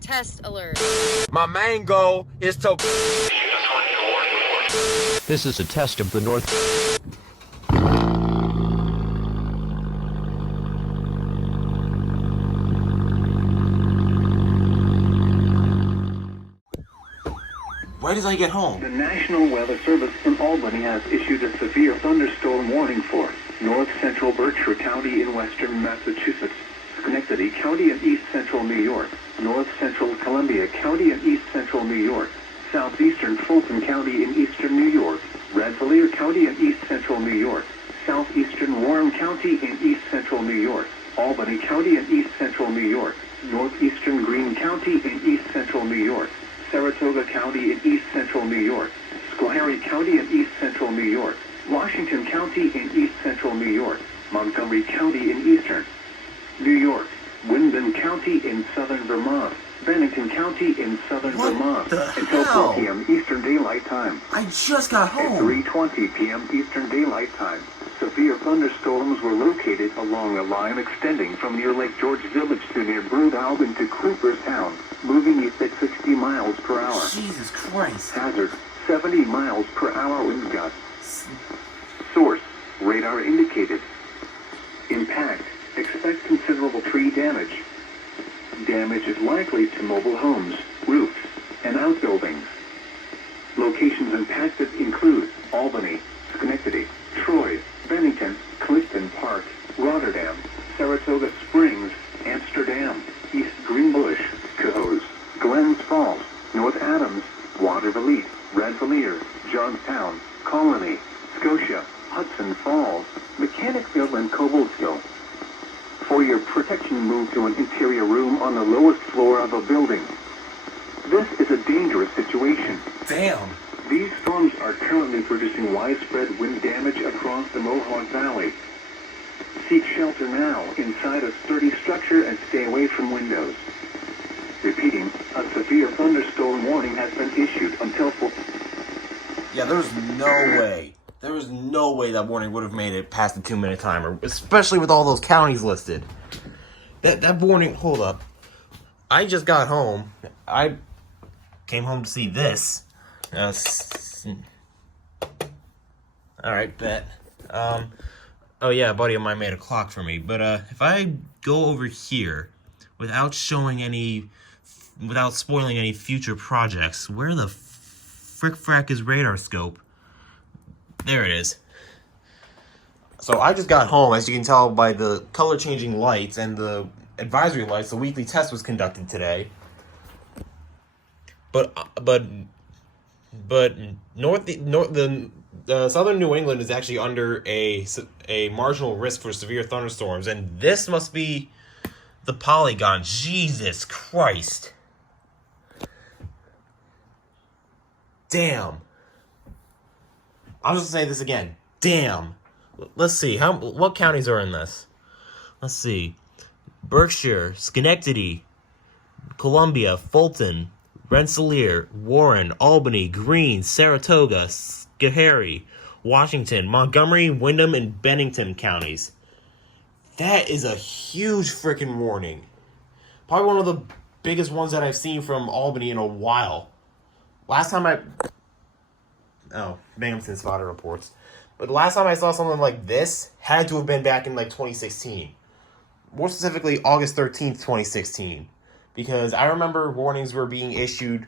Test alert. My main goal is to... This is a test of the North. Where did I get home? The National Weather Service in Albany has issued a severe thunderstorm warning for north central Berkshire County in western Massachusetts, Schenectady County in east central New York, north central Columbia County in east central New York, southeastern Fulton County in eastern New York, Rensselaer County in east central New York, southeastern Warren County in east central New York, Albany County in east central New York, northeastern Greene County in east central New York, Saratoga County in east central New York, Schoharie County in east central New York, Washington County in east central New York, Montgomery County in eastern New York, Windham County in southern Vermont, Bennington County in southern Vermont, until 4 p.m. Eastern Daylight Time. I just got home. At 3:20 p.m. Eastern Daylight Time, severe thunderstorms were located along a line extending from near Lake George Village to near Brood Albin to Cooperstown, moving east at 60 miles per hour. Jesus Christ. Hazard, 70 miles per hour wind gusts. Source, radar indicated. Impact, expect considerable tree damage. Damage is likely to mobile homes, roofs, and outbuildings. Locations impacted include Albany, Schenectady, Troy, Bennington, Clifton Park, Rotterdam, Saratoga Springs, Amsterdam, East Greenbush, Cohoes, Glens Falls, North Adams, Watervliet, Rensselaer, Johnstown, Colony, Scotia, Hudson Falls, Mechanicsville, and Cobblesville. For your protection, move to an interior room on the lowest floor of a building. This is a dangerous situation. Damn. These storms are currently producing widespread wind damage across the Mohawk Valley. Seek shelter now inside a sturdy structure and stay away from windows. Repeating, a severe thunderstorm warning has been issued until 4... Yeah, there's no way. There was no way that warning would have made it past the 2-minute timer, especially with all those counties listed. That warning, hold up. I just got home. I came home to see this. Alright, bet. Oh yeah, a buddy of mine made a clock for me. But if I go over here without showing any, without spoiling any future projects, where the frick-frack is radar scope? There it is. So I just got home, as you can tell by the color-changing lights and the advisory lights. The weekly test was conducted today. But southern New England is actually under a marginal risk for severe thunderstorms, and this must be the polygon. Jesus Christ! Damn. I'm just gonna say this again. Damn. Let's see. What counties are in this? Let's see. Berkshire, Schenectady, Columbia, Fulton, Rensselaer, Warren, Albany, Greene, Saratoga, Schoharie, Washington, Montgomery, Windham, and Bennington counties. That is a huge freaking warning. Probably one of the biggest ones that I've seen from Albany in a while. Last time Binghamton spotter reports. But last time I saw something like this had to have been back in like 2016. More specifically, August 13th, 2016. Because I remember warnings were being issued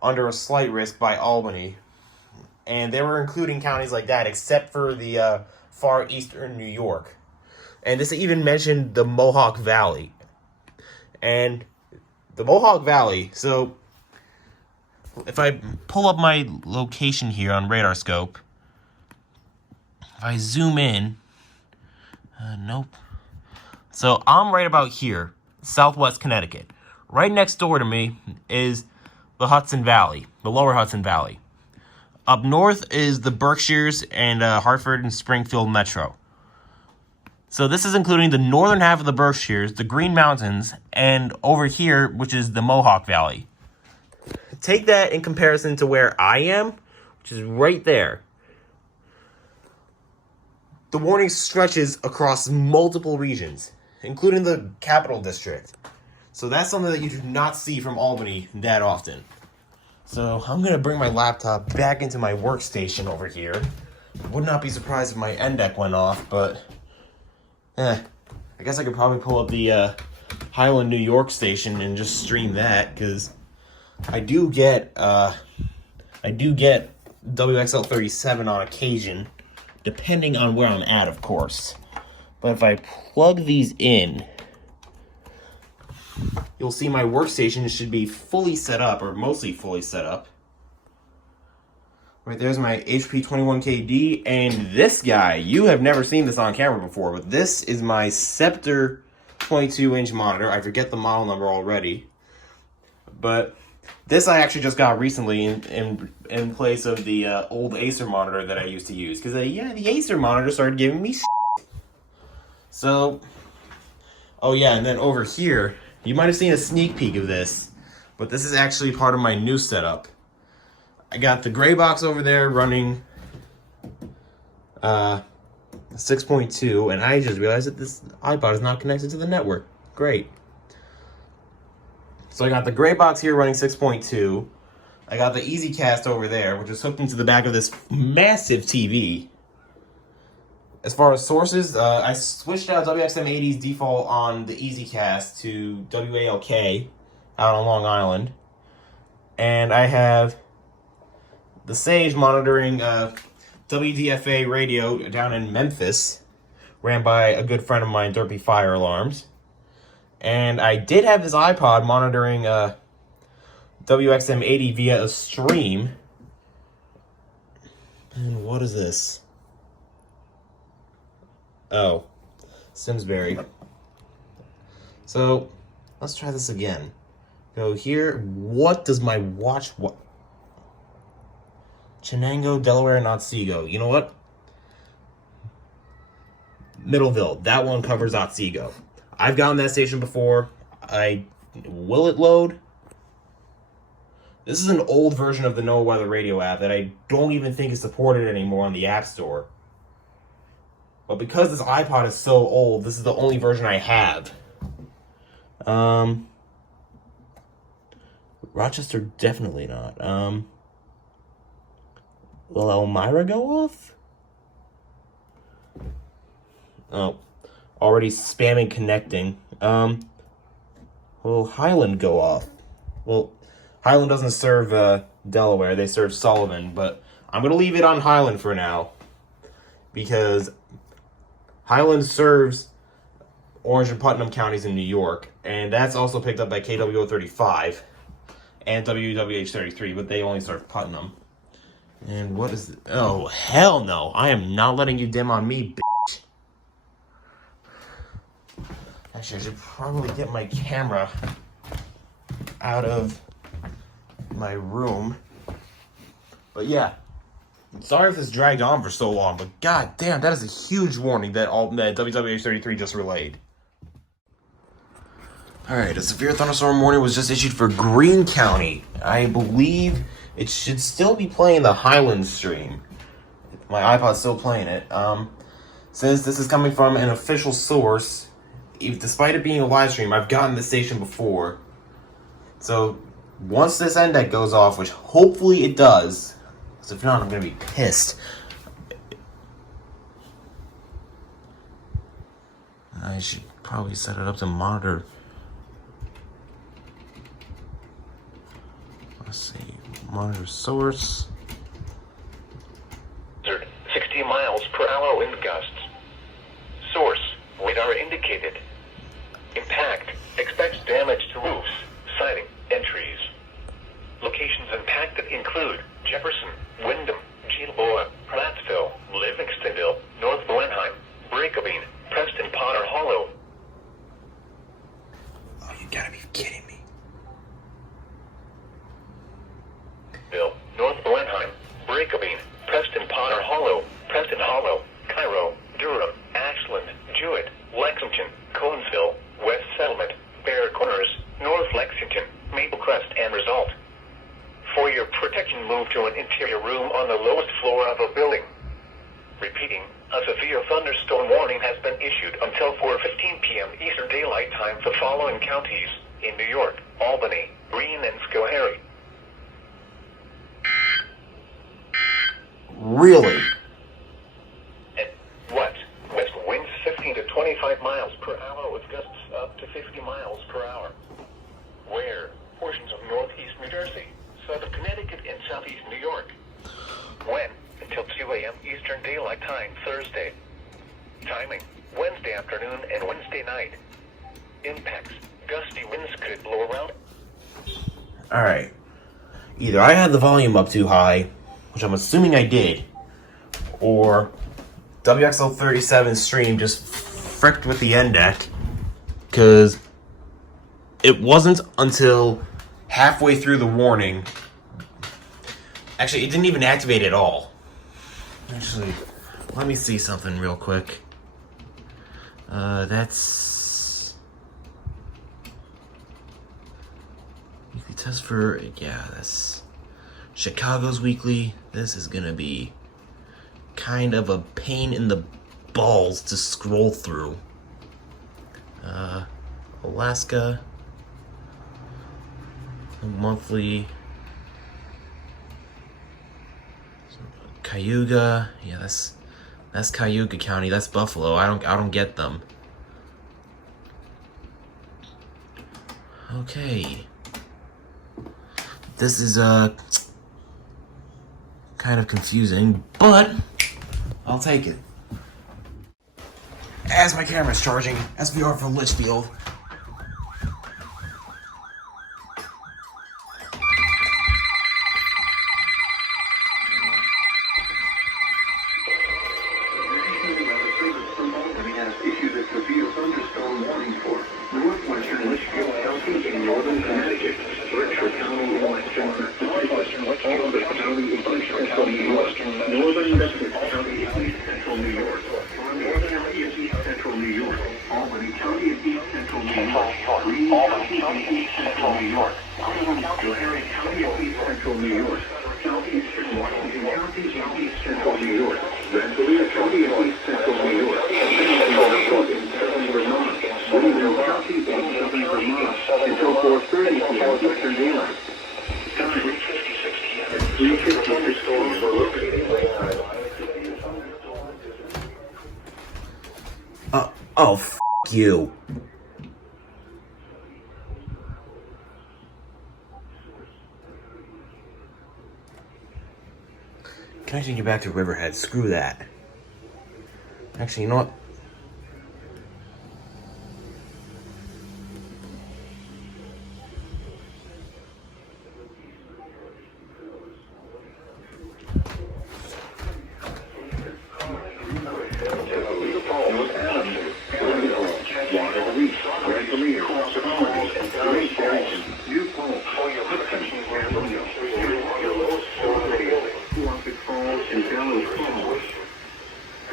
under a slight risk by Albany. And they were including counties like that, except for the far eastern New York. And this even mentioned the Mohawk Valley. And the Mohawk Valley, so if I pull up my location here on radar scope, if I zoom in, nope. So I'm right about here, southwest Connecticut. Right next door to me is the Hudson Valley, the lower Hudson Valley. Up north is the Berkshires and Hartford and Springfield Metro. So this is including the northern half of the Berkshires, the Green Mountains, and over here, which is the Mohawk Valley. Take that in comparison to where I am, which is right there. The warning stretches across multiple regions, including the Capital District. So that's something that you do not see from Albany that often. So I'm going to bring my laptop back into my workstation over here. Would not be surprised if my end deck went off, but I guess I could probably pull up the Highland, New York station and just stream that, because I do get WXL 37 on occasion, depending on where I'm at, of course. But if I plug these in, you'll see my workstation should be fully set up, or mostly fully set up. Right there's my HP 21KD, and this guy, you have never seen this on camera before, but this is my Scepter 22-inch monitor. I forget the model number already, but this I actually just got recently in place of the old Acer monitor that I used to use, because the Acer monitor started giving me So, oh yeah, and then over here, you might have seen a sneak peek of this, but this is actually part of my new setup. I got the gray box over there running 6.2, and I just realized that this iPod is not connected to the network. Great. So I got the gray box here running 6.2. I got the EasyCast over there, which is hooked into the back of this massive TV. As far as sources, I switched out WXM80's default on the EasyCast to WALK out on Long Island. And I have the Sage monitoring WDFA radio down in Memphis, ran by a good friend of mine, Derpy Fire Alarms. And I did have this iPod monitoring WXM80 via a stream. And what is this? Oh, Simsbury. So, let's try this again. Go here. What does my watch... Chenango, Delaware, and Otsego. You know what? Middleville. That one covers Otsego. I've gotten that station before. Will it load? This is an old version of the NOAA Weather Radio app that I don't even think is supported anymore on the App Store. But because this iPod is so old, this is the only version I have. Rochester, definitely not. Will Elmira go off? Oh, already spamming connecting. Will Highland go off? Well, Highland doesn't serve Delaware, they serve Sullivan, but I'm going to leave it on Highland for now, because Highland serves Orange and Putnam counties in New York, and that's also picked up by KWO 35 and WWH 33, but they only serve Putnam. And what is... Oh, hell no. I am not letting you dim on me, bitch. Actually, I should probably get my camera out of my room. But yeah. Sorry if this dragged on for so long, but god damn, that is a huge warning that WWH 33 just relayed. Alright, a severe thunderstorm warning was just issued for Greene County. I believe it should still be playing the Highland stream. My iPod's still playing it. Since this is coming from an official source, despite it being a live stream, I've gotten this station before. So, once this end deck goes off, which hopefully it does, because if not, I'm going to be pissed. I should probably set it up to monitor. Let's see. Monitor source. 60 miles per hour wind gusts. Source. Radar indicated. Impact. Expects damage to roofs, siding, and trees. Locations impacted include Jefferson, Windham, Gilboa, Prattsville, Livingstonville, North Blenheim, Breakabine, Preston Potter Hollow. Oh, you gotta be kidding me. North Blenheim, Breakabine, Preston Potter Hollow, Preston Hollow, Cairo, Durham, Ashland, Jewett, Lexington, Conesville, West Settlement, Bear Corners, North Lexington, Maple Crest, and Result. For your protection, move to an interior room on the lowest floor of a building. Repeating, a severe thunderstorm warning has been issued until 4:15 p.m. Eastern Daylight Time for the following counties: In New York, Albany, Green and Schoharie. Really? And what? West winds 15 to 25 miles per hour with gusts up to 50 miles per hour. Where? Portions of northeast New Jersey, southern Connecticut, and southeast New York. When? Until 2 a.m. Eastern Daylight Time, Thursday. Timing: Wednesday afternoon and Wednesday night. Impacts: gusty winds could blow around. Alright. Either I had the volume up too high, which I'm assuming I did, or WXL37 stream just fricked with the NDEC, because it wasn't until halfway through the warning. Actually, it didn't even activate at all. Actually, let me see something real quick. That's weekly test for, yeah, that's Chicago's weekly. This is gonna be kind of a pain in the balls to scroll through. Alaska monthly. Cayuga, yeah, that's Cayuga County. That's Buffalo. I don't get them. Okay, this is kind of confusing, but I'll take it. As my camera's charging, SVR for Litchfield. Has issued a severe thunderstorm warning for Northwestern Litchfield County in northern Connecticut, Berkshire County in western Albany County in central New York, northern Essex County in east central New York, northern County in east central New York, Albany County in east central New York, Green County in east central New York, Schoharie County in east central New York, southeastern Washington County in east central New York, Rensselaer County in east central New York, in southern Vermont, Windham County in southern Vermont, until 4:30 p.m. Eastern Daylight. Time, 3:56 p.m. Oh, f*** you. Connecting you back to Riverhead. Screw that. Actually, you know what?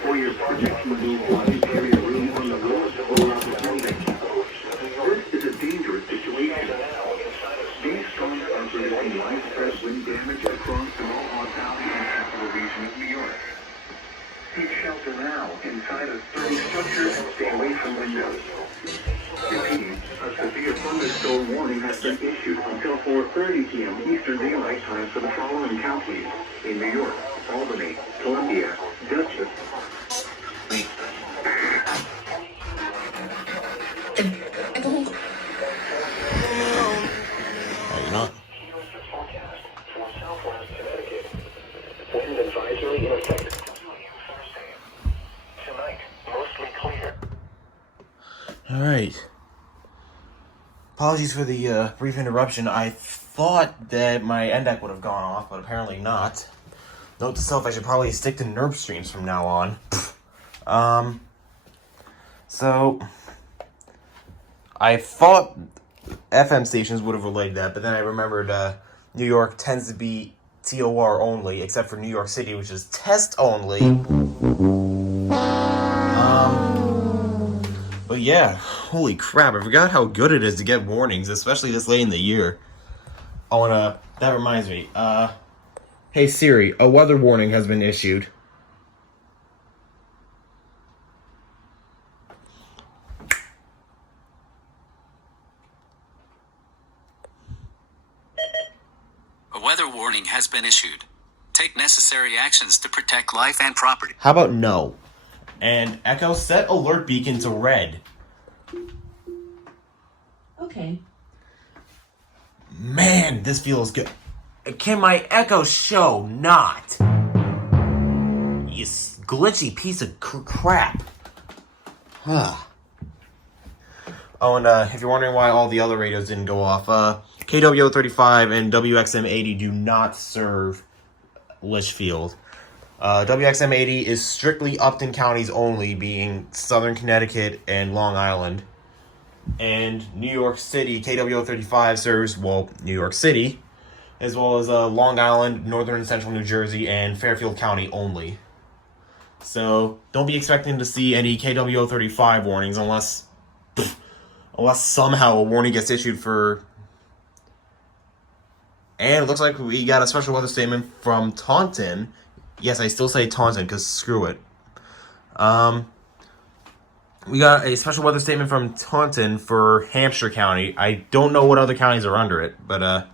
For your protection, move one area room on the road or on the building. This is a dangerous situation. These storms are producing widespread wind damage across the Mohawk Valley and capital region of New York. Seek shelter now inside a sturdy structure and stay away from windows. Repeating, a severe thunderstorm warning has been issued until 4:30 p.m. Eastern Daylight Time for the following counties: in New York, Albany, Columbia, Dutchess. Are you not? For southwest Connecticut. Wind advisory in effect. Tonight, mostly clear. Alright. Apologies for the brief interruption. I thought that my NDEC would have gone off, but apparently not. Note to self, I should probably stick to NERP streams from now on. So I thought FM stations would have relayed that, but then I remembered New York tends to be TOR only, except for New York City, which is test only. But yeah, holy crap, I forgot how good it is to get warnings, especially this late in the year. Oh, and that reminds me, hey Siri, a weather warning has been issued. warning has been issued. Take necessary actions to protect life and property. How about no? And Echo, set alert beacon to red. Okay. Man, this feels good. Can my Echo show not? You glitchy piece of crap. Huh. Oh, and if you're wondering why all the other radios didn't go off, KWO35 and WXM80 do not serve Litchfield. WXM80 is strictly Upton counties only, being Southern Connecticut and Long Island. And New York City, KWO35 serves, well, New York City, as well as Long Island, Northern and Central New Jersey, and Fairfield County only. So don't be expecting to see any KWO35 warnings unless somehow a warning gets issued for... And it looks like we got a special weather statement from Taunton. Yes, I still say Taunton because screw it. We got a special weather statement from Taunton for Hampshire County. I don't know what other counties are under it, but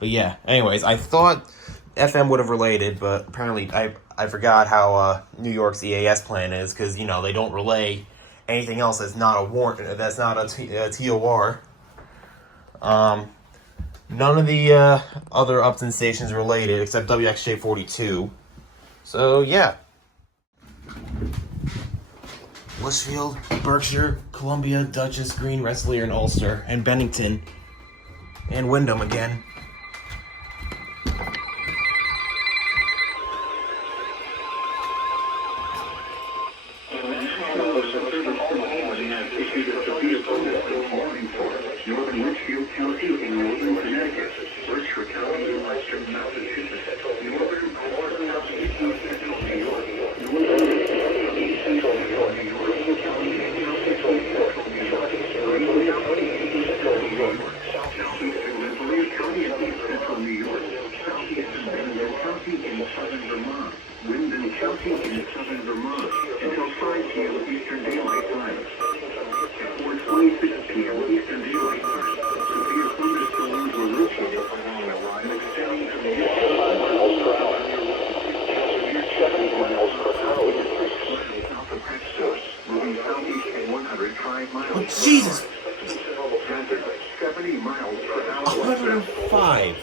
yeah. Anyways, I thought FM would have related, but apparently I forgot how New York's EAS plan is, because, you know, they don't relay anything else that's not that's not a TOR. None of the other Upton stations related except WXJ42. So yeah. Litchfield, Berkshire, Columbia, Dutchess, Green, Rensselaer, and Ulster, and Bennington, and Windham again. Northern Litchfield County in northern Connecticut, Berkshire County in western Massachusetts, northern central New York, northern east central New York, Green County and central New York, Green County and central New York, southeast Lindley County and east central New York, southeast Bengal County in southern Vermont, Windham County in southern Vermont, until 5 p.m. Eastern Daylight Time. At 4:26 p.m. Eastern Daylight Time, severe thunderstorms were located along a line extending from miles per hour. Severe 70 miles per hour south of Berkshire, moving southeast at 105 miles per hour. Jesus! Hazard 70 miles per hour. 105.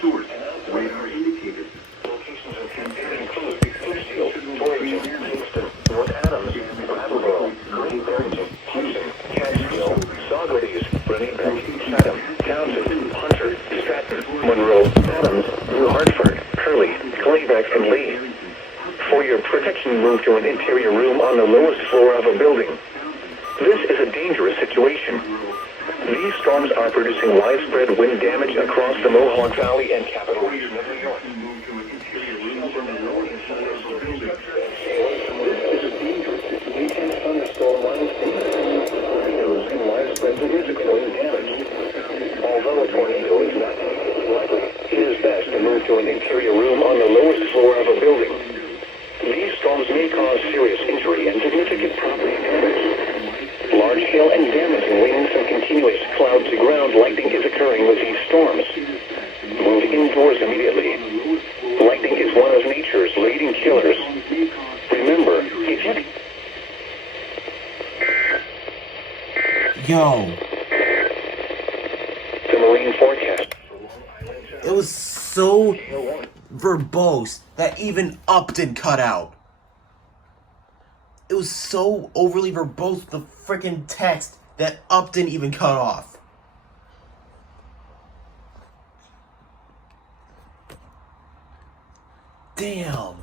Source, radar indicated. Locations of concern include Litchfield, Torrington, Kingston, North Adams, Brattleboro, Great Barrington, Hudson, Catskill, Saugerties, Running, Chatham, Townsend, Hunter, Stratton, Monroe, Adams, New Hartford, Curly, Claybeck, and Lee. For your protection, move to an interior room on the lowest floor of a building. This is a dangerous situation. These storms are producing widespread wind damage across the Mohawk Valley and Capital Region of New York. Although a tornado is not likely, it is best to move to an interior room on the lowest floor of a building. These storms may cause serious injury and significant property damage. Large hail and damaging winds and continuous cloud-to-ground lightning is occurring with these storms. Move indoors immediately. Lightning is one of nature's leading killers. Remember, if you... Yo. The marine forecast. It was so verbose that even Upton cut out. It was so overly verbose, the freaking text, that Upton even cut off. Damn.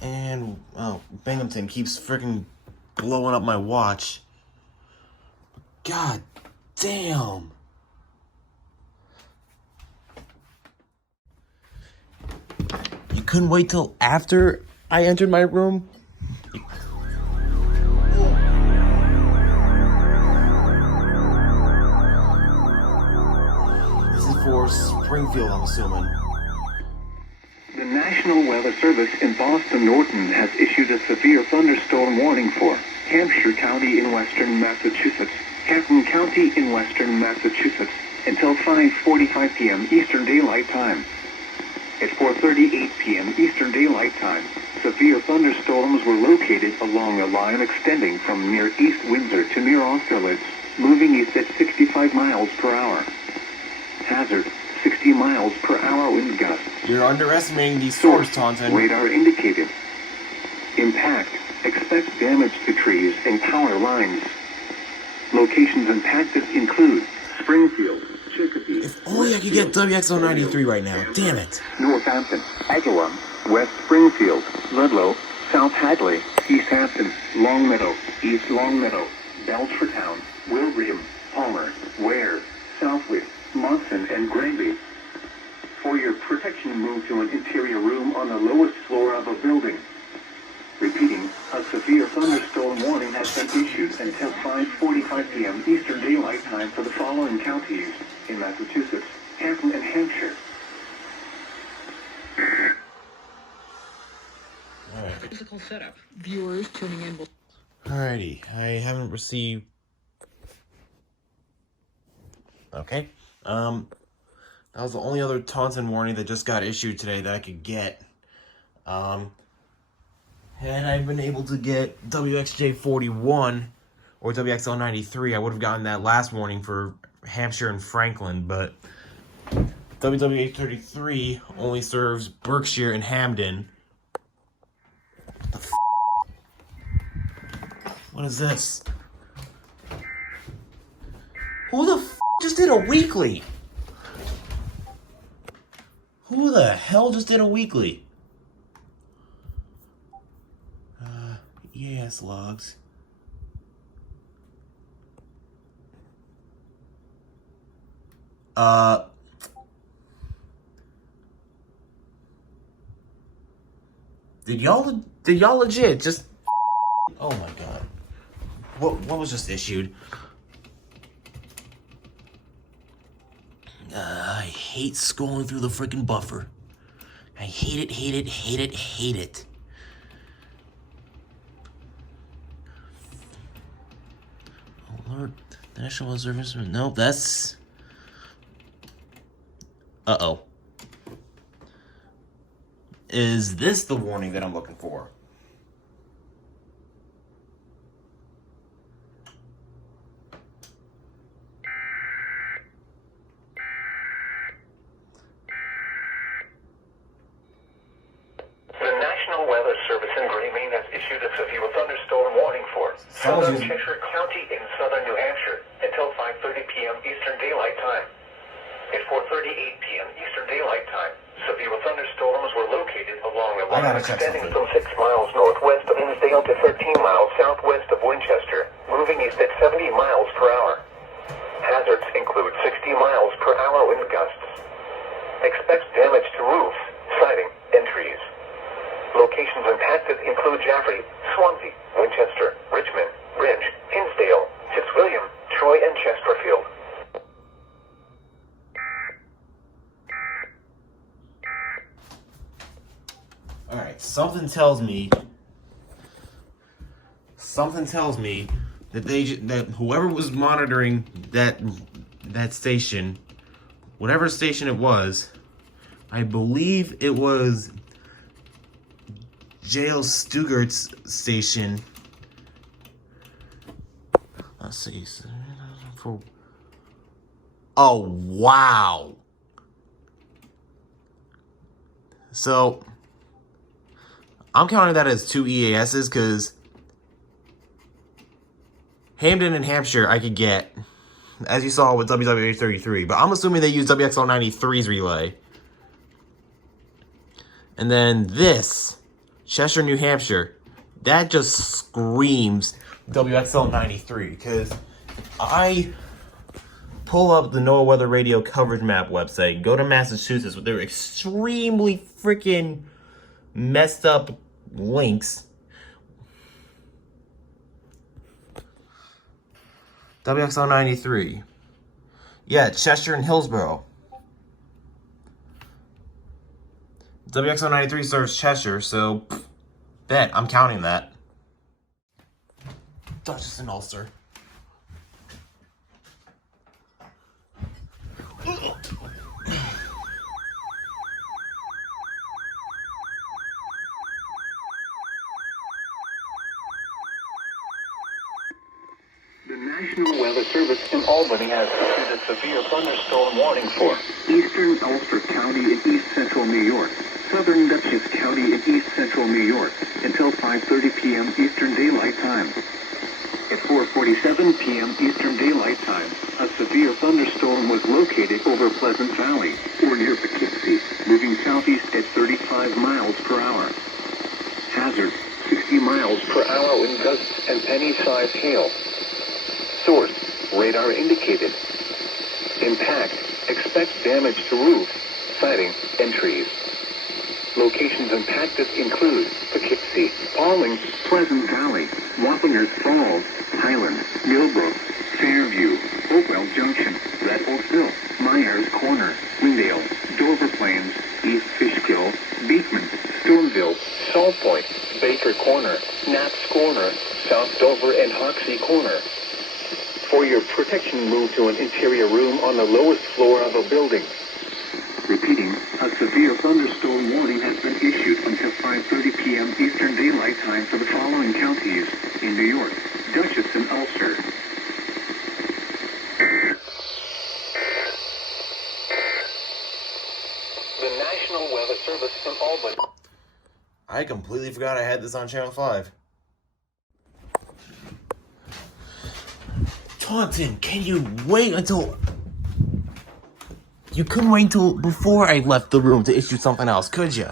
And, oh, Binghamton keeps freaking blowing up my watch. God damn. You couldn't wait till after I entered my room? This is for Springfield, I'm assuming. The National Weather Service in Boston Norton has issued a severe thunderstorm warning for Hampshire County in western Massachusetts, Hampton County in western Massachusetts until 5:45 p.m. Eastern Daylight Time. At 4:38 p.m. Eastern Daylight Time, severe thunderstorms were located along a line extending from near East Windsor to near Austerlitz, moving east at 65 miles per hour. Hazard, 60 miles per hour wind gusts. You're underestimating these storms, Taunton. Radar indicated. Impact, expect damage to trees and power lines. Locations impacted include Springfield, Chicopee. If only I could get WXO93 right now. Damn it. Northampton, Agawam, West Springfield, Ludlow, South Hadley, East Hampton, Longmeadow, East Longmeadow, Belchertown, Wilbraham, Palmer, Ware, Southwick, Monson, and Granby. For your protection, move to an interior room on the lowest floor of a building. Repeating, a severe thunderstorm warning has been issued until 5:45 p.m. Eastern Daylight Time for the following counties in Massachusetts, Hampton, and Hampshire. Physical setup. Viewers tuning in will. Alrighty, I haven't received. Okay, that was the only other Taunton warning that just got issued today that I could get. Had I been able to get WXJ41 or WXL93, I would have gotten that last warning for Hampshire and Franklin, but WWH33 only serves Berkshire and Hamden. What the f***? What is this? Who the f*** just did a weekly? Who the hell just did a weekly? EAS logs. Did y'all legit just? Oh my god. What was just issued? I hate scrolling through the freaking buffer. I hate it, hate it, hate it, hate it. Alert, National Service. Nope, that's. Uh-oh. Is this the warning that I'm looking for? Southern Cheshire County in southern New Hampshire until 5:30 p.m. Eastern Daylight Time. At 4:38 p.m. Eastern Daylight Time, severe thunderstorms were located along a line extending from 6 miles northwest of Hinsdale to 13 miles southwest of Winchester, moving east at 70 miles per hour. Hazards include 60 miles per hour wind gusts. Expect damage to roofs, siding, and trees. Locations impacted include Jaffrey, Swansea, Winchester, Richmond, Ridge, Hinsdale, Fitzwilliam, Troy, and Chesterfield. Alright, something tells me that whoever was monitoring that station, whatever station it was, I believe it was J.L. Stugart's station. Let's see. Oh, wow. So, I'm counting that as 2 EASs because Hamden and Hampshire I could get, as you saw with WWH33, but I'm assuming they use WXL93's relay. And then this, Cheshire, New Hampshire, that just screams WXL93 because I pull up the NOAA Weather Radio coverage map website, go to Massachusetts with their extremely freaking messed up links. WXL93. Yeah, Cheshire and Hillsborough. WXL93 serves Cheshire, so bet I'm counting that. Dutchess and Ulster. National Weather Service in Albany has issued a severe thunderstorm warning for eastern Ulster County in east central New York, southern Dutchess County in east central New York, until 5:30 p.m. Eastern Daylight Time. At 4:47 p.m. Eastern Daylight Time, a severe thunderstorm was located over Pleasant Valley, or near Poughkeepsie, moving southeast at 35 miles per hour. Hazard, 60 miles per hour wind gusts and penny-sized hail. Source, radar indicated. Impact, expect damage to roofs, siding, and trees. Locations impacted include Poughkeepsie, Pauling, Pleasant Valley, Wappingers Falls, Highland, Millbrook, Fairview, Hopewell Junction, Red Oakville, Myers Corner, Windham, Dover Plains, East Fishkill, Beekman, Stormville, Salt Point, Baker Corner, Knapp's Corner, South Dover and Hoxie Corner. For your protection, move to an interior room on the lowest floor of a building. Repeating, a severe thunderstorm warning has been issued until 5:30 p.m. Eastern Daylight Time for the following counties in New York, Dutchess and Ulster. The National Weather Service in Albany. I completely forgot I had this on Channel 5. Taunton, can you wait until... You couldn't wait until before I left the room to issue something else, could you?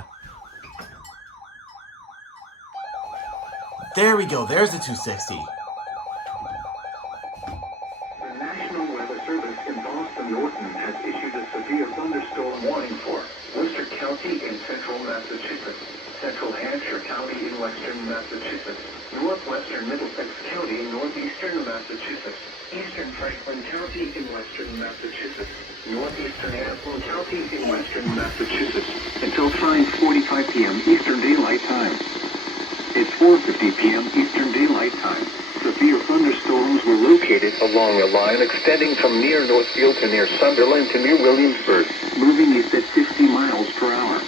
There we go, there's the 260. The National Weather Service in Boston, Norton has issued a severe thunderstorm warning for Worcester County in central Massachusetts, central Hampshire County in western Massachusetts, northwestern Middlesex County in northeastern Massachusetts, eastern Franklin County in western Massachusetts, northeastern Hampton County in western Massachusetts, until 5:45 p.m. Eastern Daylight Time. At 4:50 p.m. Eastern Daylight Time, severe thunderstorms were located along a line extending from near Northfield to near Sunderland to near Williamsburg, moving east at 50 miles per hour.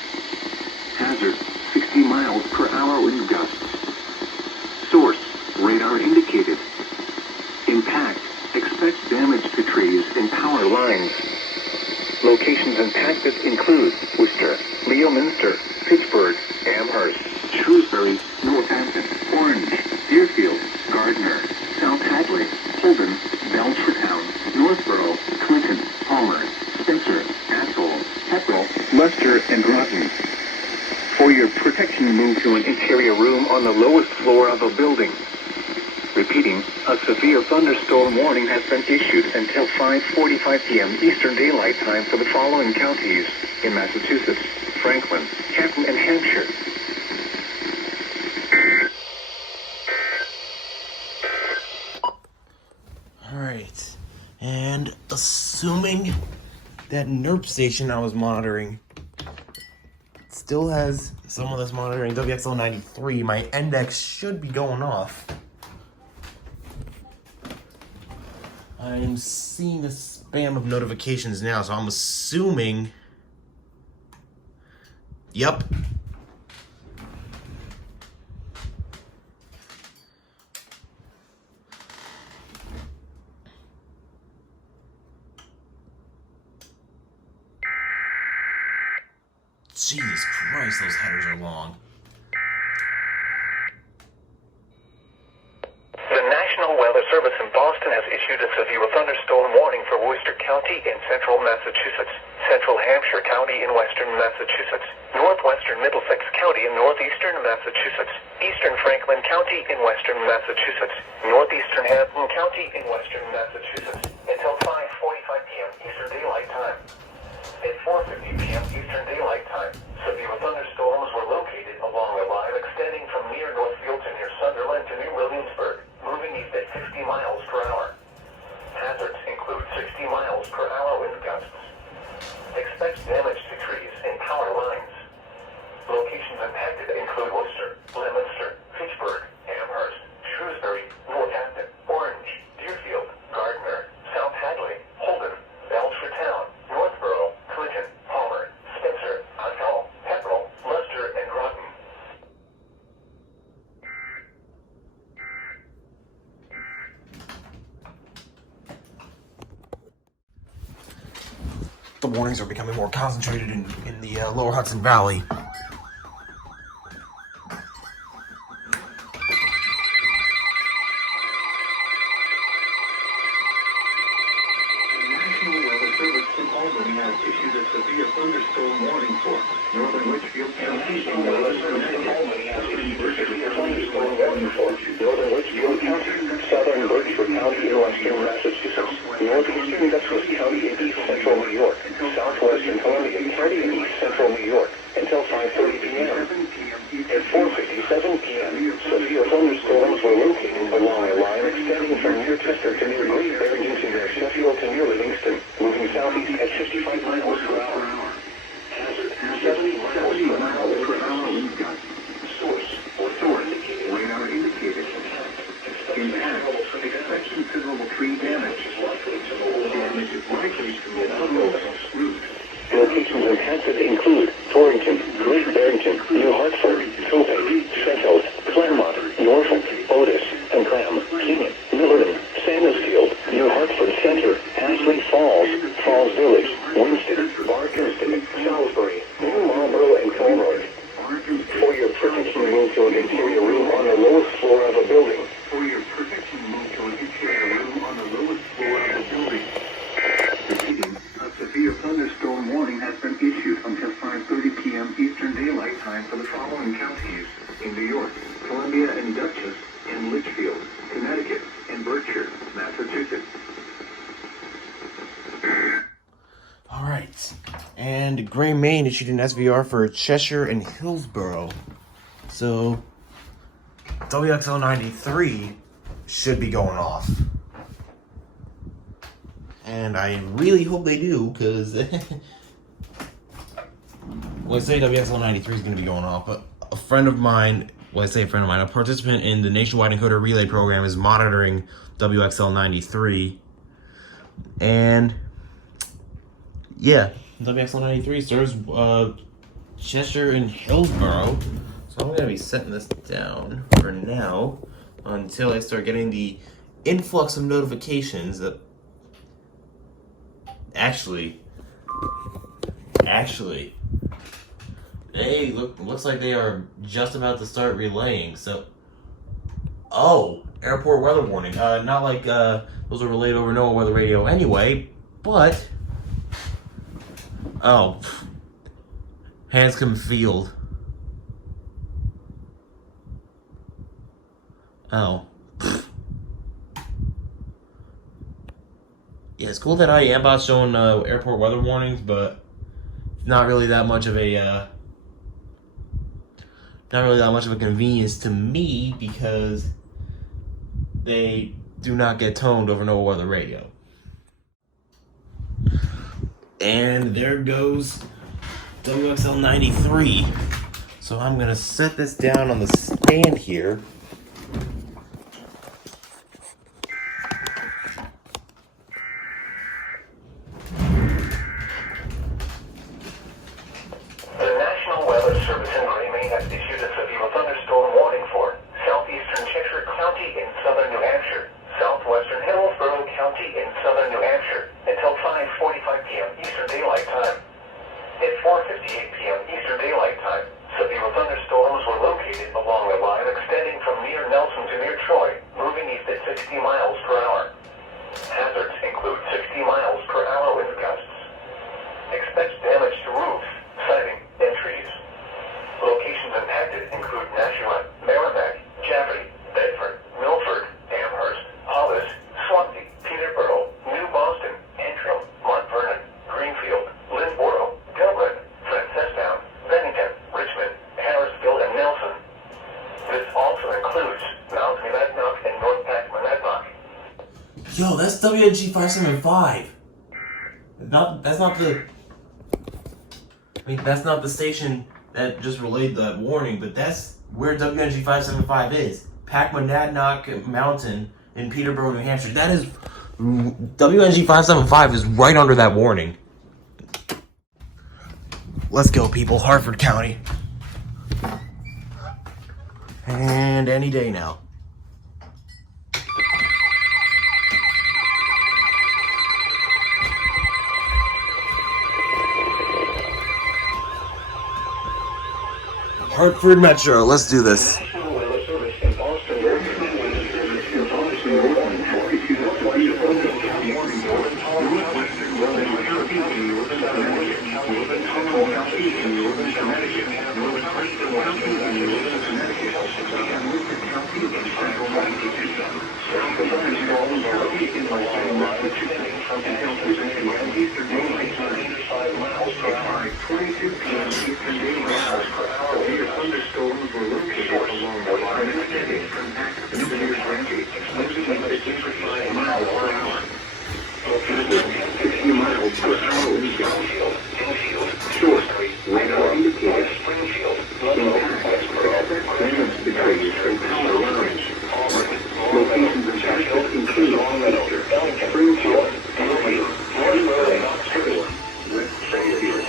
Hazard, 60 miles per hour wind gusts. Source, radar indicated. Impact, expect damage to trees and power lines. Locations impacted include Worcester, Leominster, Pittsburgh, Amherst, Shrewsbury, Northampton, Orange, Deerfield, Gardner, South Hadley, Holden, Belchertown, Northborough, Clinton, Palmer, Spencer, Athol, Pepperell, Leicester, and Groton. For your protection, move to an interior room on the lowest floor of a building. Repeating, a severe thunderstorm warning has been issued until 5:45 p.m. Eastern Daylight Time for the following counties in Massachusetts, Franklin, Canton, and Hampshire. Alright, and assuming that NERP station I was monitoring still has some of this monitoring WXL 93, my index should be going off. I'm seeing a spam of notifications now, so I'm assuming... Yep. Jesus Christ, those headers are long. The National Weather Service in Boston has issued a severe thunderstorm warning for Worcester County in central Massachusetts, central Hampshire County in western Massachusetts, northwestern Middlesex County in northeastern Massachusetts, eastern Franklin County in western Massachusetts, northeastern Hampton County in western Massachusetts, until 5:45 p.m. Eastern Daylight Time. At 4:50 p.m. Eastern Daylight Time, severe thunderstorms were located along a line extending from near Northfield to near Sunderland to near Williamsburg, moving east at 60 miles per hour. Hazards include 60 miles per hour wind gusts. Expect damage to trees and power lines. Locations impacted include Worcester, Leominster, Pittsburgh, Amherst, Shrewsbury, Northampton, Orange, Deerfield, Gardner, South Hadley, Holden, Belchertown, Northborough, Clinton, Palmer, Spencer, Athol, Pepperell, Leicester, and Groton. warnings are becoming more concentrated in the lower Hudson Valley. Albany has issued a severe thunderstorm warning for northern Litchfield County in northern southern Berkshire County in western Massachusetts, northeastern Dutchess County in east central New York, southwestern Columbia County in east central New York until 5:30 p.m. At 4:57 p.m., severe thunderstorms were located along a line extending from near Chester to near Great Barrington to near Sheffield to near Livingston, moving southeast at 55 miles per hour. Hazard 70 miles per hour wind gusts. Source radar indicated. Impact. Expect considerable tree damage. Damage is likely to be roofs. Locations impacted include Torrington, Great Barrington, New Hartford, Suffolk, Shadels, Claremont, Norfolk, Otis, and Graham, Keenan, Millerton, Sandusfield, New Hartford Center, Ashley Falls, Falls Village, Winston, Barkingston, Salisbury, New Marlborough, and Conroy. For your protection, move to an interior room on the lowest floor of a building. For your protection, move to an interior room on the lowest floor of a building. Repeating, a severe thunderstorm warning has been issued until 5:30 p.m. Eastern Daylight Time for the following counties in New York, Columbia and Dutchess, and Litchfield, Connecticut, and Berkshire, Massachusetts. All right, and Gray, Maine issued an SVR for Cheshire and Hillsborough. So WXL 93 should be going off. And I really hope they do, because well, I say WXL 93 is going to be going off, but a friend of mine, a participant in the Nationwide Encoder Relay program is monitoring WXL 93. And yeah, WXL 93 serves Cheshire and Hillsborough. So I'm going to be setting this down for now until I start getting the influx of notifications that actually, hey, looks like they are just about to start relaying. So, airport weather warning. Not like those are relayed over NOAA weather radio anyway, but Hanscom Field. Yeah, it's cool that IAMBOT's showing airport weather warnings, but it's not really that much of a convenience to me because they do not get toned over NOAA weather radio. And there goes WXL 93. So I'm gonna set this down on the stand here. Yo, that's WNG 575. That's not the station that just relayed that warning, but that's where WNG 575 is. Packmonadnock Mountain in Peterborough, New Hampshire. That is WNG 575 is right under that warning. Let's go, people. Hartford County. And any day now. Hartford Metro. Let's do this. National Weather Service in Boston. National Weather Service in Boston has issued a severe thunderstorm warning for Northwestern County in northern Connecticut, northern Taunton County in northern Connecticut, northern Hartford County in northern Connecticut, and Worcester County in central Massachusetts, south of Thunderstorm County in western Massachusetts, until 6 p.m. Eastern Daylight Time. 22 p.m. Eastern Daylight Time. Severe thunderstorms were located along the line extending from Acton to near Berkshire, moving at 55 miles per hour. 60 miles per hour wind gusts. Source, radar indicated. Impact, expect damage to trees and power lines. Locations impacted include Worcester, Springfield, Albany, Shadels, West Springfield,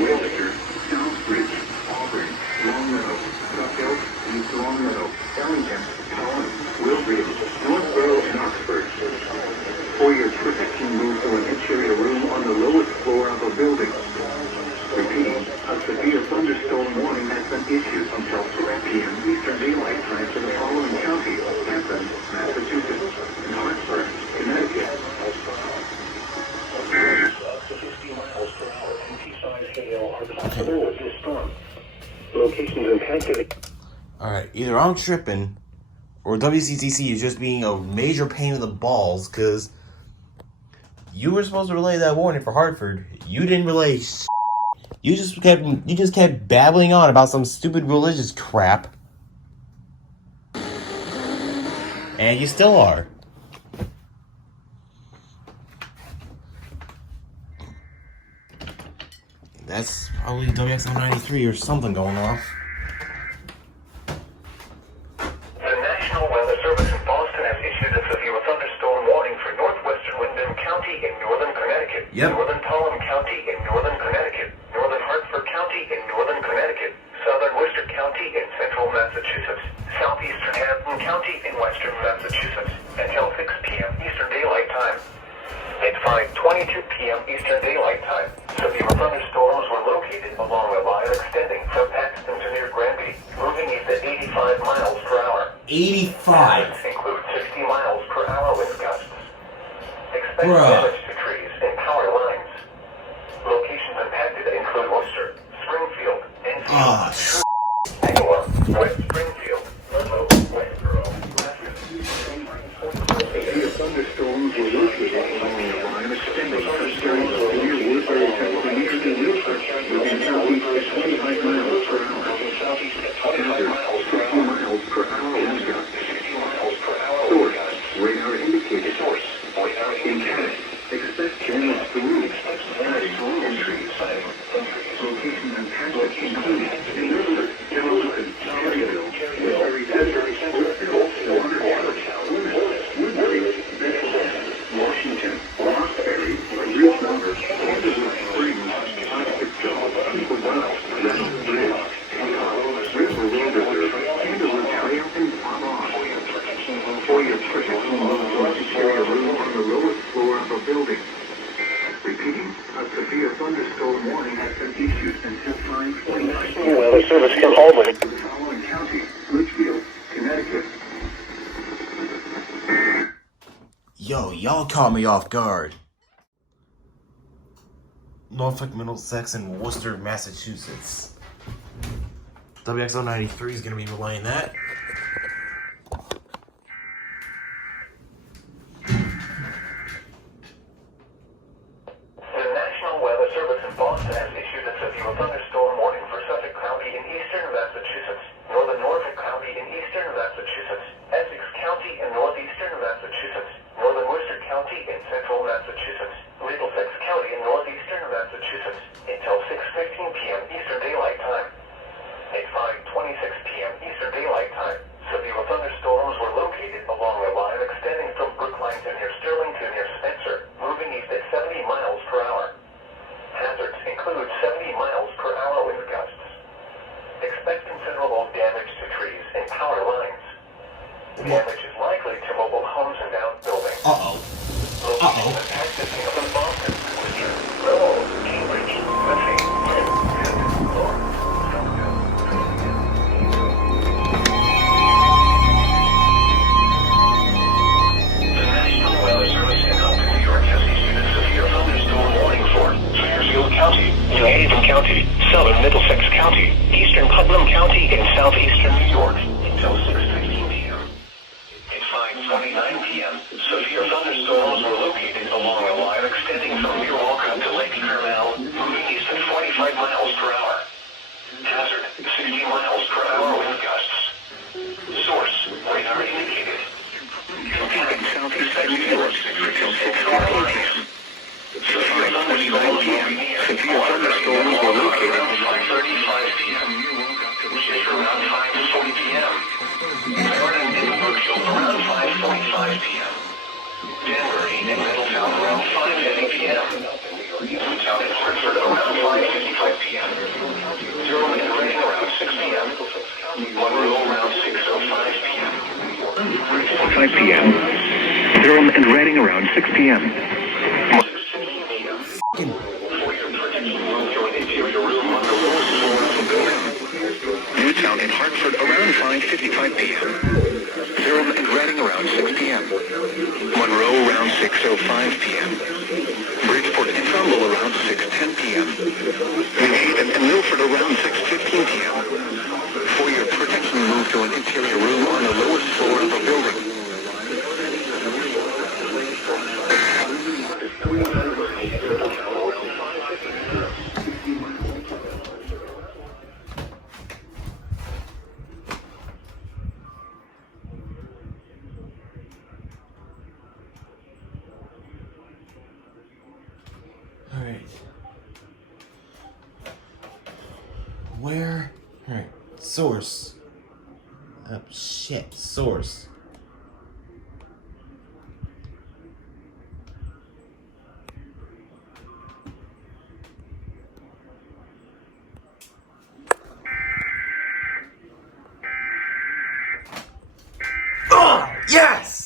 Worcester, Southbridge, Auburn, Longmeadow, Suffolk, East Longmeadow, Ellington, Taunton, Wilbridge, Northborough, and Oxford. For your protection, move to an insulated room on the lowest floor of a building. Repeating, a severe thunderstorm warning has been issued until 4 p.m. Eastern Daylight Time for the following counties: Upton, Massachusetts, and Hartford, Connecticut. Up to 50 miles per hour, anti-size hail are possible with this storm. Locations impacted. Alright, either I'm tripping, or WCTC is just being a major pain in the balls, because you were supposed to relay that warning for Hartford. You didn't relay You just kept babbling on about some stupid religious crap. And you still are. That's probably WXL93 or something going off. The National Weather Service in Boston has issued a severe thunderstorm warning for Northwestern Windham County in northern Connecticut, northern Taunton County in northern Connecticut, northern Hartford County in northern Connecticut, southern Worcester County in central Massachusetts, southeastern Hampton County in western Massachusetts, until 6 p.m. Eastern Daylight Time. At 5:22 p.m. Eastern Daylight Time, severe thunderstorms were located along a line extending from Paxton to near Granby, moving east at 85 miles per hour. 85. Hazards include 60 miles per hour wind gusts. Expect damage to trees and power lines. Locations impacted include Worcester, Springfield, and Iowa, West Springfield, Ludlow, Westboro, Severe thunderstorms were located along the line extending from Shadels near Woodbury, Pennsylvania to Wilkes, moving southeast at 25 miles per hour. Hazard, 60 miles per hour wind gusts. Source, radar indicated. Impact, expect damage to roofs, siding, and trees. Locations impacted include Worcester, Taunton, Shadels, Woodbury, Worcester, Windham, Woodbury, Berkshire, Washington, Roxbury, Bridgewater, Underwood Springs, Oxfordville, People Wells, Reynolds Bridge, Hancock, River Road Reserve, Underwood Trail, and Vermont. For your protection, move to a secure room on the lowest floor of a building. Repeating, a severe thunderstorm warning has been issued until 5:25 p.m. Weather Service in Albany. For the following counties: Litchfield, Connecticut. Yo, y'all caught me off guard. Norfolk, Middlesex, and Worcester, Massachusetts. WXL93 is going to be relaying that. The National Weather Service in Boston has issued a severe thunderstorm warning for Suffolk County in eastern Massachusetts, northern Norfolk County in eastern Massachusetts, Essex County in northeastern Massachusetts, northern Worcester County in central Massachusetts, Middlesex County in northeastern Massachusetts, until 6:15 p.m. Eastern Daylight Time. At 5:26 p.m. Eastern Daylight Time, severe thunderstorms were located along a line extending from Brookline to near Sterling to near Spencer, moving east at 70 miles per hour. Hazards include 70 miles per hour wind gusts. Expect considerable damage to trees and power lines. Damage is likely to mobile homes and outbuildings. Locations impacted include Boston, Worcester, Lowell, Cambridge, Buffy, Kent, Newton, County in southeastern New York until 6:15 p.m. At 5:29 p.m., severe thunderstorms were located along a line extending from Milwaukee to Lake Carmel, moving east at 45 miles per hour. Hazard, 60 miles per hour wind gusts. Source, radar indicated. Impact, southeastern New York until 6:15 p.m. Severe thunderstorms were located at 5:35 p.m. Which is around 5:40 p.m. Starting in Berkshire around 5:45 p.m. Danbury and Middletown around 5:50 p.m. Newtown and Hartford around 5:55 p.m. Durham and Reading around 6 p.m. Monroe around 6:05 p.m. 5 p.m. Durham and Reading around 6 p.m. Newtown and Hartford around 5:55 p.m. Durham and Reading around 6 p.m. Monroe around 6:05 p.m. Bridgeport and Trumbull around 6:10 p.m. New Haven and Milford around 6:15 p.m. For your protection, move to an interior room on the lowest floor of a building. Alright. Where? Alright. Source. Oh, shit. Source. Oh, yes!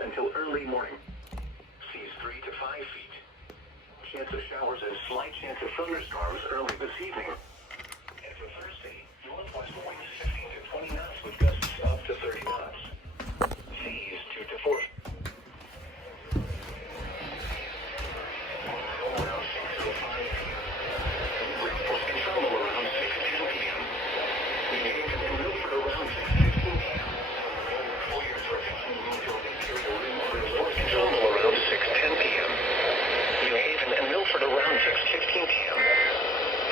Until early morning. Seas 3 to 5 feet. Chance of showers and slight chance of thunderstorms early this evening. And for Thursday, northwest winds 15 to 20 knots with gusts up to 30 knots. Seas 2 to 4 feet. Around 6:05 p.m. Bridgeport and Trumbull around 6:10 p.m. New Haven and Milford around 6:15 p.m. For your protection, move to an interior room on the north Trumbull around 6:10 p.m. New Haven and Milford around 6:15 p.m.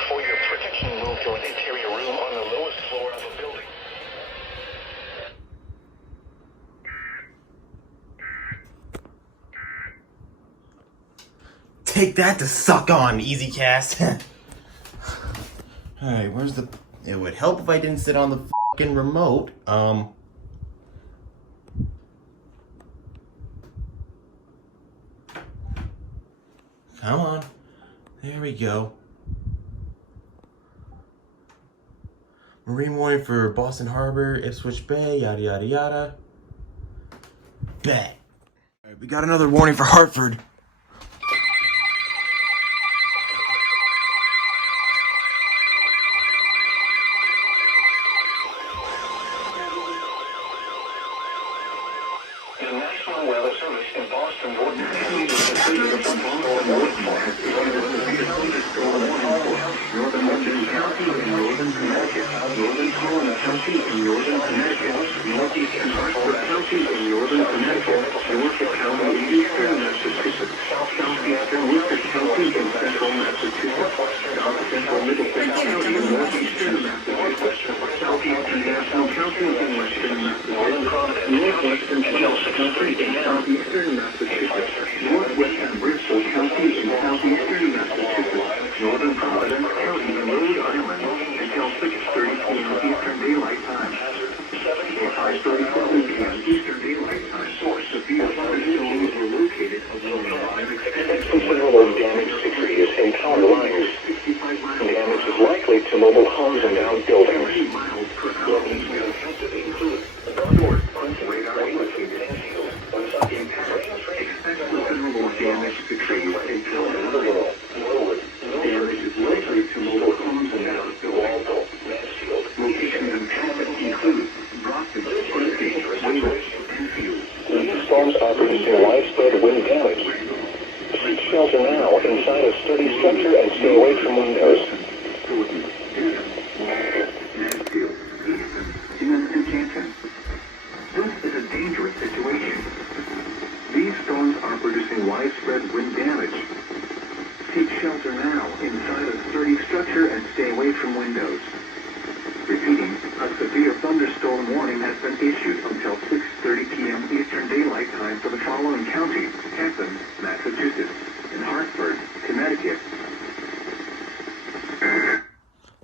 For your protection, move to an interior room on the lowest floor of a building. Take that to suck on, Easy Cast. Alright, where's the... It would help if I didn't sit on the fucking remote. Come on. There we go. Marine warning for Boston Harbor, Ipswich Bay, yada yada yada. Bet. Alright, we got another warning for Hartford. The National Weather Service in Boston warned Northern Western County in northern Connecticut, northern Florida County in northern Connecticut, northeastern Hartford County in northern Connecticut, Suffolk County in eastern Massachusetts, southeastern Worcester County in central Massachusetts, south central Middlesex County in northeastern Massachusetts, National County in Western Massachusetts, Northwestern Plymouth County in southeastern Massachusetts, Northwestern Bristol County in southeastern Massachusetts, Northern Providence County in Rhode Island until 6:30 p.m. Eastern Daylight Time. At 5:37 p.m. Eastern Daylight Time, severe thunderstorms were located along the line extending Considerable damage to trees and power lines. Damage is likely to mobile homes and outbuildings. 30 miles per hour. Radar indicated infield. Expect considerable damage to trees and power lines. Damage is likely to mobile homes and outbuildings. Locations impacted include Brockton, Squid, Windham, Enfield. These storms are producing widespread wind damage. Seek shelter now inside a sturdy structure and stay away from windows. Taunton, Mansfield, Easton, and Taunton. This is a dangerous situation. These storms are producing widespread wind damage. Take shelter now inside a sturdy structure and stay away from windows. Repeating, a severe thunderstorm warning has been issued until 6:30 p.m. Eastern Daylight Time for the following counties: Upton, Massachusetts, and Hartford, Connecticut.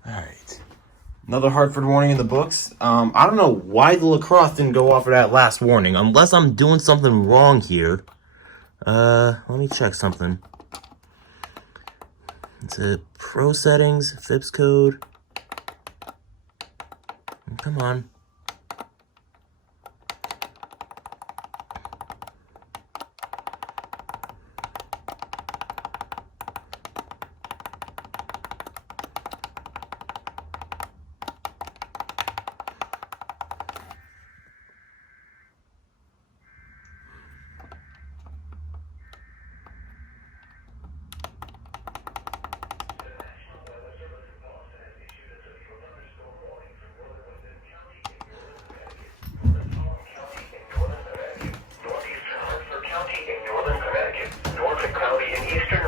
Alright. Another Hartford warning in the books. I don't know why the lacrosse didn't go off for that last warning, unless I'm doing something wrong here. Let me check something. It's a pro settings, FIPS code. Come on.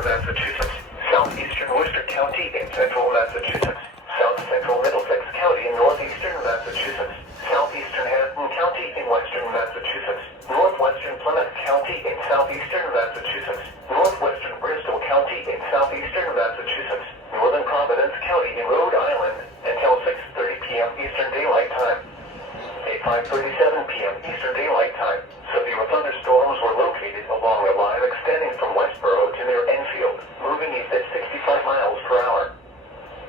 Massachusetts, southeastern Worcester County in central Massachusetts, south central Middlesex County in northeastern Massachusetts, southeastern Hampton County in western Massachusetts, northwestern Plymouth County in southeastern Massachusetts, northwestern Bristol County in southeastern Massachusetts, northern Providence County in Rhode Island until 6:30 p.m. Eastern Daylight Time. At 5:37 p.m. Eastern Daylight Time, severe thunderstorms were located along the line extending from Westboro to near Enfield, moving east at 65 miles per hour.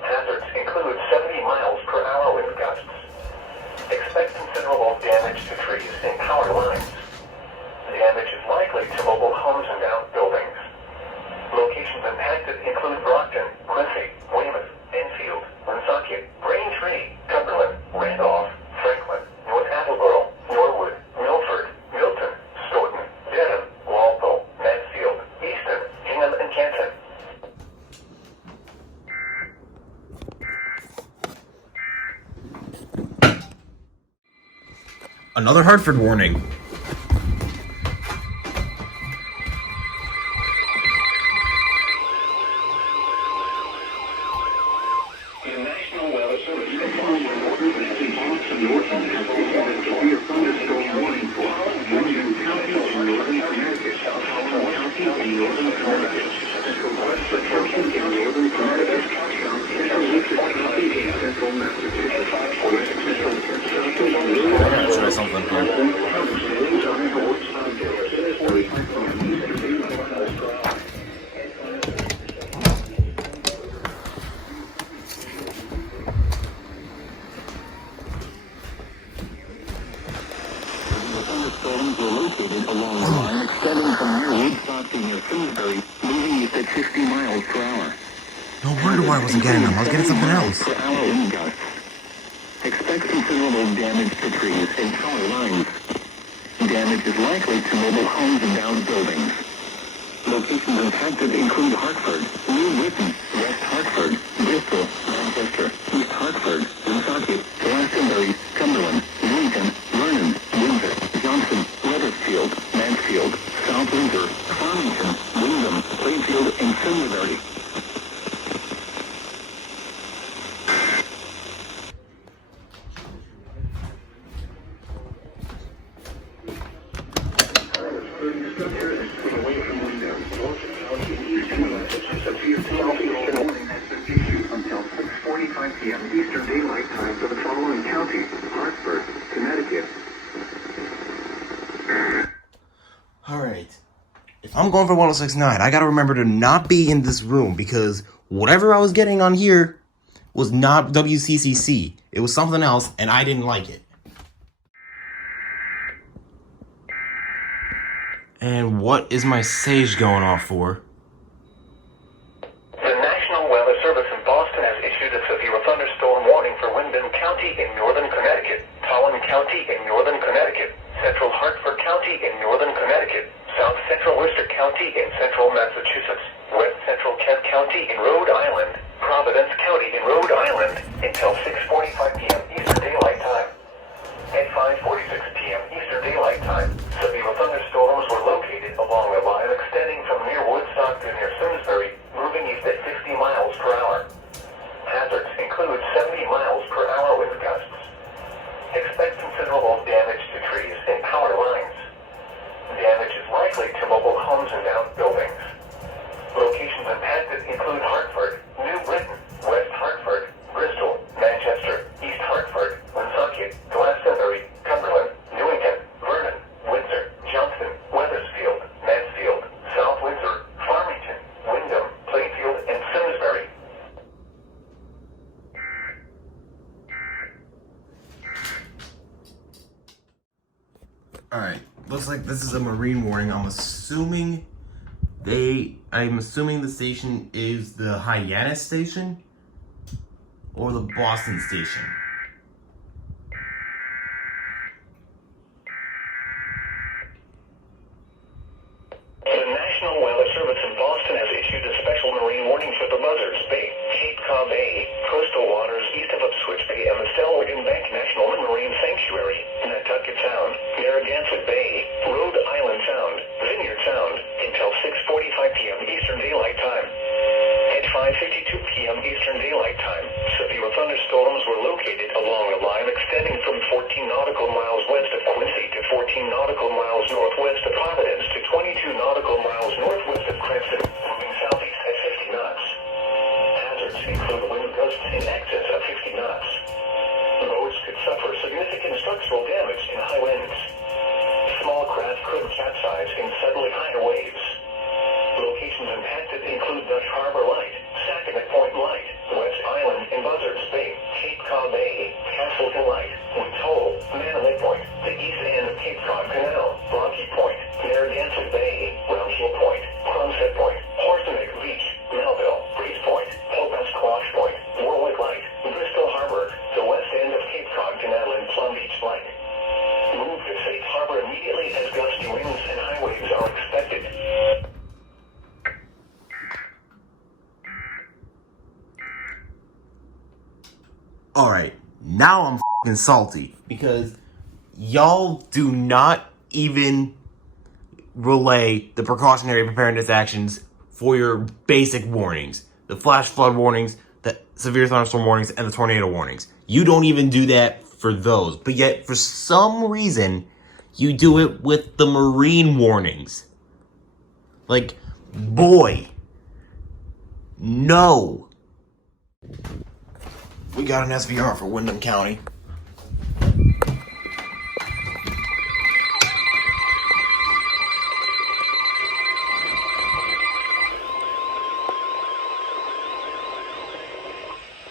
Hazards include 70 miles per hour wind gusts. Expect considerable damage to trees and power lines. Damage is likely to mobile homes and outbuildings. Locations impacted include Brockton, Quincy, Weymouth, Enfield, Woonsocket, Braintree, Cumberland, Randolph, Franklin, North Attleboro, Norwood, Milford, Milton, Stoughton, Dedham, Walpole, Mansfield, Easton, Hingham, and Canton. Another Hartford warning. The National Weather Service Northern has issued a severe thunderstorm warning for Windham County in northern Connecticut, Taunton County in northern Connecticut, Worcester County in northern Connecticut, South Central Worcester County in central Massachusetts, West Central Kentucky, I'm gonna try something here. Thunderstorms were located along the line extending from near Woodstock to near Finsbury, moving east at 60 miles per hour. No wonder why I wasn't getting them. I was getting something else. Per hour wind gusts. Expect considerable damage to trees and power lines. Damage is likely to mobile homes and outbuildings. Locations impacted include Hartford, New Britain, West Hartford, Bristol, Manchester, East Hartford, Woonsocket, Glastonbury, Cumberland, Lincoln, Vernon, Windsor, Johnson, Wethersfield, Mansfield, South Windsor, Farmington, Windham, Plainfield, and Simsbury. Away from Windham, Norfolk County in eastern Massachusetts. Severe southeastern warning has been issued until 6:45 p.m. Eastern Daylight Time for the following counties: Hartford, Connecticut. Alright. If I'm going for 106.9, I gotta remember to not be in this room because whatever I was getting on here was not WCCC. It was something else, and I didn't like it. And what is my sage going off for? The National Weather Service in Boston has issued a severe thunderstorm warning for Windham County in northern Connecticut, Taunton County in northern Connecticut, central Hartford County in northern Connecticut, south central Worcester County in central Massachusetts, west central Kent County in Rhode Island, Providence County in Rhode Island, until 6:45 p.m. Eastern Daylight Time. At 5:46 p.m. Eastern Daylight Time, severe thunderstorms were located along a line extending from near Woodstock to near Simsbury, moving east at 60 miles per hour. Hazards include 70 miles per hour wind gusts. Expect considerable damage to trees and power lines. Damage is likely to mobile homes and outbuildings. Locations impacted include Hartford, New Britain, West Hartford, Bristol, Manchester, East Hartford, Woonsocket, Glastonbury, Cumberland, Newington, Vernon, Windsor, Johnston, Wethersfield, Mansfield, South Windsor, Farmington, Windham, Plainfield, and Simsbury. Alright, looks like this is a marine warning. I'm assuming the station is the Hyannis station or the Boston station. The National Weather Service in Boston has issued a special marine warning for the Buzzards Bay, Cape Cod Bay, coastal waters east of Ipswich Bay, and the Stellwagen Bank National Marine Sanctuary, Nantucket Sound, Narragansett Bay, Rhode Island Sound, Vineyard Sound, until 6:45 p.m. Eastern Daylight Time. At 5:52 p.m. Eastern Daylight Time, severe thunderstorms were located along a line extending from 14 nautical miles west of Quincy to 14 nautical miles northwest of Providence to 22 nautical miles northwest of Cranston, moving southeast at 50 knots. Hazards include wind gusts in excess of 50 knots. Boats could suffer significant structural damage in high winds. Small craft could capsize in suddenly higher waves. Locations impacted include Dutch Harbor Light, Sacramento Point Light, West Island and Buzzards Bay, Cape Cod Bay, Castleton Light, Woods Hole, Manaway Point, the east end of Cape Cod Canal, Rocky Point, Narragansett Bay, Round Hill Point, Sunset Point, Horseneck Beach, Melville, Breeze Point, Hobart Squash Point, Warwick Light, Bristol Harbor, the west end of Cape Cod Canal and Plum Beach Light. Move to safe harbor immediately as gusty winds and high waves are expected. Alright, now I'm f***ing salty because y'all do not even relay the precautionary preparedness actions for your basic warnings. The flash flood warnings, the severe thunderstorm warnings, and the tornado warnings. You don't even do that for those. But yet, for some reason, you do it with the marine warnings. Like, boy. No. We got an SVR for Windham County.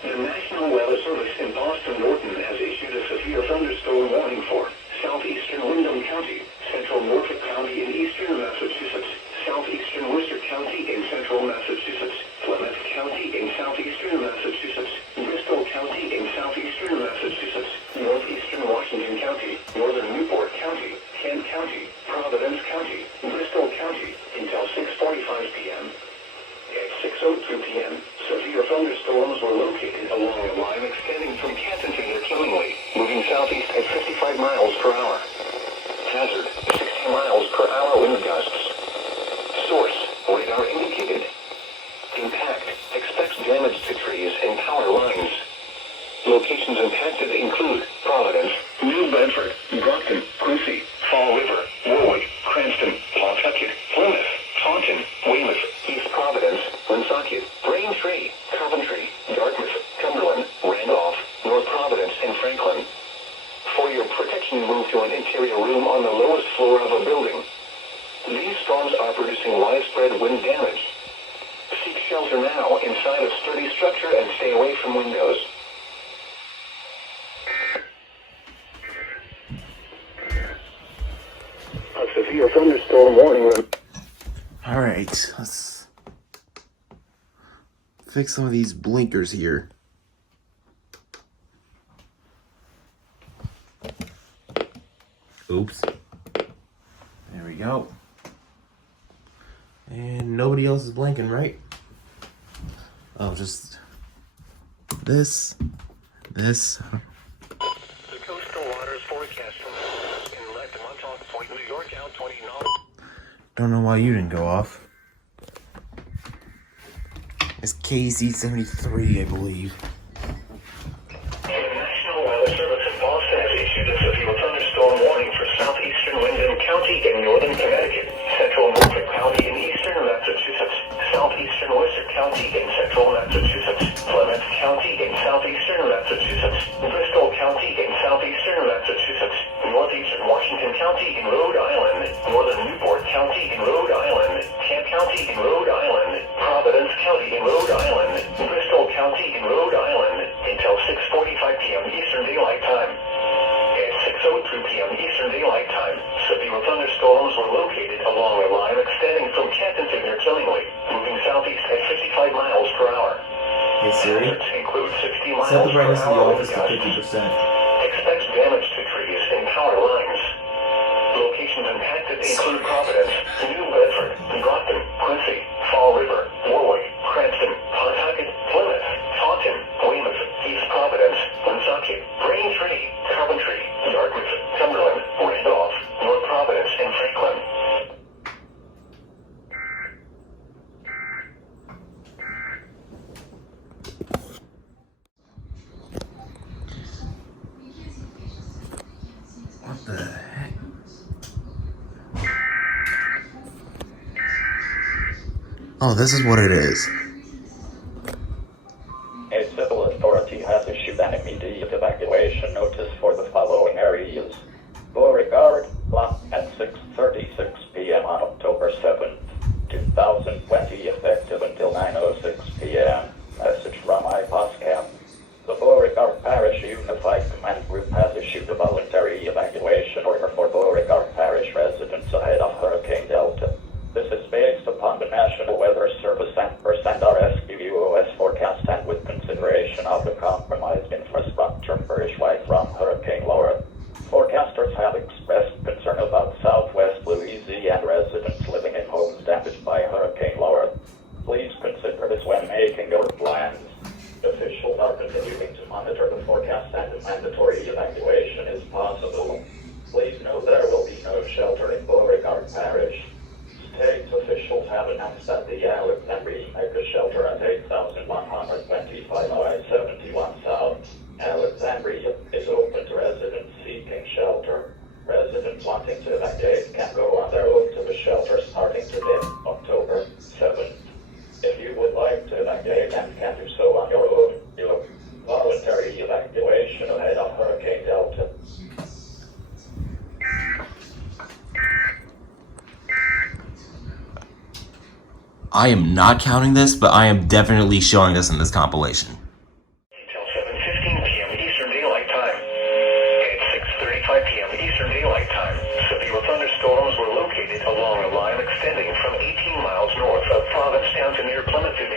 The National Weather Service in Boston Norton has issued a severe thunderstorm warning for southeastern Windham County, central Norfolk County in eastern Massachusetts, southeastern Worcester County in central Massachusetts, Plymouth County in southeastern Massachusetts, Bristol County in southeastern Massachusetts, northeastern Washington County, northern Newport County, Kent County, Providence County, Bristol County, until 6:45 p.m. At 6:02 p.m., severe thunderstorms were located along a line extending from Canton to near Killingly, moving southeast at 55 miles per hour. Hazard, 60 miles per hour wind gusts. Source, radar indicated. Impact, expects damage to trees and power lines. Locations impacted include Providence, New Bedford, Brockton, Quincy, Fall River, Warwick, Cranston, Pawtucket, floor of a building. These storms are producing widespread wind damage. Seek shelter now inside a sturdy structure and stay away from windows. A severe thunderstorm warning. All right, let's fix some of these blinkers here. Oops. There we go. And nobody else is blinking, right? Oh, just this. The coastal waters forecast from inlet to Montauk Point, New York, out 20 knots. Don't know why you didn't go off. It's KC-73, I believe. The National Weather Service in Boston has issued a severe thunderstorm warning for southeastern Windham County in northern Connecticut, central Norfolk County in eastern Massachusetts, southeastern Worcester County in central Massachusetts, Plymouth County in southeastern Massachusetts, Bristol County in southeastern Massachusetts, northeastern Washington County in Rhode Island, northern Newport County in Rhode Island, Kent County in Rhode Island, Providence County in Rhode Island, Bristol County in Rhode Island, until 6:45 p.m. Eastern Daylight Time. At 6:02 p.m. Eastern Daylight Time, severe thunderstorms were located along a line extending from Canton to near Killingly, moving southeast at 55 miles per hour. Hey Siri, Hazards include 60 miles set the per brightness in the hour office to wind gusts. 50%. Expects damage to trees and power lines. Locations impacted include Providence, New Bedford, Brockton, Quincy, Fall River, Warwick, Cranston, Pawtucket, Plymouth, Taunton, Weymouth, East Providence, Woonsocket, Braintree, Coventry, Dartmouth, Cumberland, Randolph, North Providence, and Franklin. What the heck? Oh, this is what it is. A civil authority has issued an immediate evacuation notice for the following areas. Beauregard, block at 6:36 p.m. on October 7th, 2020, effective until 9:06 p.m. Message from IPOSCAM. The Beauregard Parish Unified Command Group has issued a voluntary evacuation order for Beauregard Parish residents ahead of Hurricane Delta. This is based upon the National Weather Service and RSQUOS forecast and with consideration of the compromised infrastructure parish-wide from Hurricane Laura. Forecasters have expressed concern about southwest Louisiana residents living in homes damaged by Hurricane Laura. Please consider this when making your plans. Officials are continuing to monitor the forecast and a mandatory evacuation is possible. Please note there will be no shelter in Beauregard Parish. State officials have announced that the Alexandria Mega Shelter at 8,125 I-71 South, Alexandria, is open to residents seeking shelter. Residents wanting to evacuate can go on their own to the shelter starting today, October 7th. If you would like to evacuate and can do so on your own, your voluntary evacuation ahead of Hurricane Delta. I am not counting this, but I am definitely showing this in this compilation. Until 7:15 p.m. Eastern Daylight Time. At 6:35 p.m. Eastern Daylight Time, severe thunderstorms were located along a line extending from 18 miles north of Provincetown to near Plymouth, New